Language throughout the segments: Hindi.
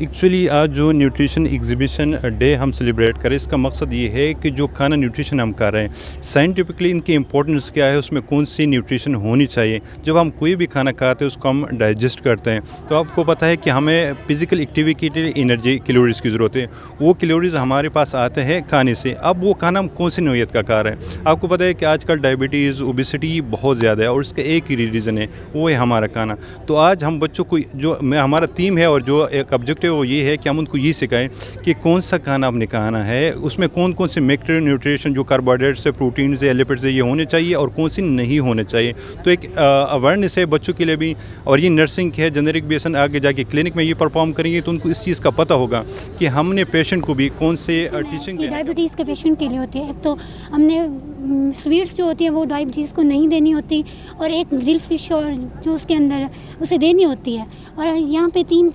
एक्चुअली आज जो न्यूट्रिशन एग्जीबिशन डे हम सेलिब्रेट करें, इसका मकसद ये है कि जो खाना न्यूट्रिशन हम कर रहे हैं, साइंटिफिकली इनकी इंपॉर्टेंस क्या है, उसमें कौन सी न्यूट्रिशन होनी चाहिए। जब हम कोई भी खाना खाते हैं उसको हम डाइजेस्ट करते हैं, तो आपको पता है कि हमें फिजिकल एक्टिविटी के लिए एनर्जी कैलोरीज़ की ज़रूरत है। वो कैलोरीज़ हमारे पास आते हैं खाने से। अब वो खाना हम कौन सी नौइयत का खा रहे हैं। आपको पता है कि आजकल डायबिटीज़, ओबेसिटी बहुत ज़्यादा है और इसका एक ही रीज़न है, वो है हमारा खाना। तो आज हम बच्चों को जो हमारा थीम है और जो एक ऑब्जेक्टिव वो ये है कि हम उनको ये सिखाएं कि कौन सा खाना हमने खाना है, उसमें कौन कौन से मैक्रो न्यूट्रिशन जो कार्बोहाइड्रेट्स है, प्रोटीन्स है, लिपिड्स है, ये होने चाहिए और कौन सी नहीं होने चाहिए। तो एक अवेयरनेस है बच्चों के लिए भी। और ये नर्सिंग है, जेनेरिक बेसन आगे जाके क्लिनिक में ये परफॉर्म करेंगे तो उनको इस चीज़ का पता होगा कि हमने पेशेंट को भी कौन से टीचिंग। डायबिटीज़ के पेशेंट के लिए होती है। एक तो हमने स्वीट्स जो होती हैं वो डायबिटीज़ को नहीं देनी होती, और एक ग्रिल फिश और जो उसके अंदर उसे देनी होती है। और यहाँ पे तीन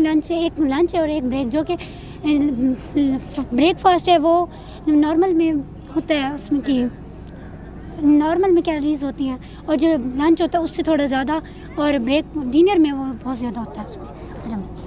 लंच है, एक लंच है और एक ब्रेक, जो कि ब्रेकफास्ट है वो नॉर्मल में होता है, उसमें कि नॉर्मल में कैलोरीज होती हैं, और जो लंच होता है उससे थोड़ा ज़्यादा, और ब्रेक डिनर में वो बहुत ज़्यादा होता है उसमें।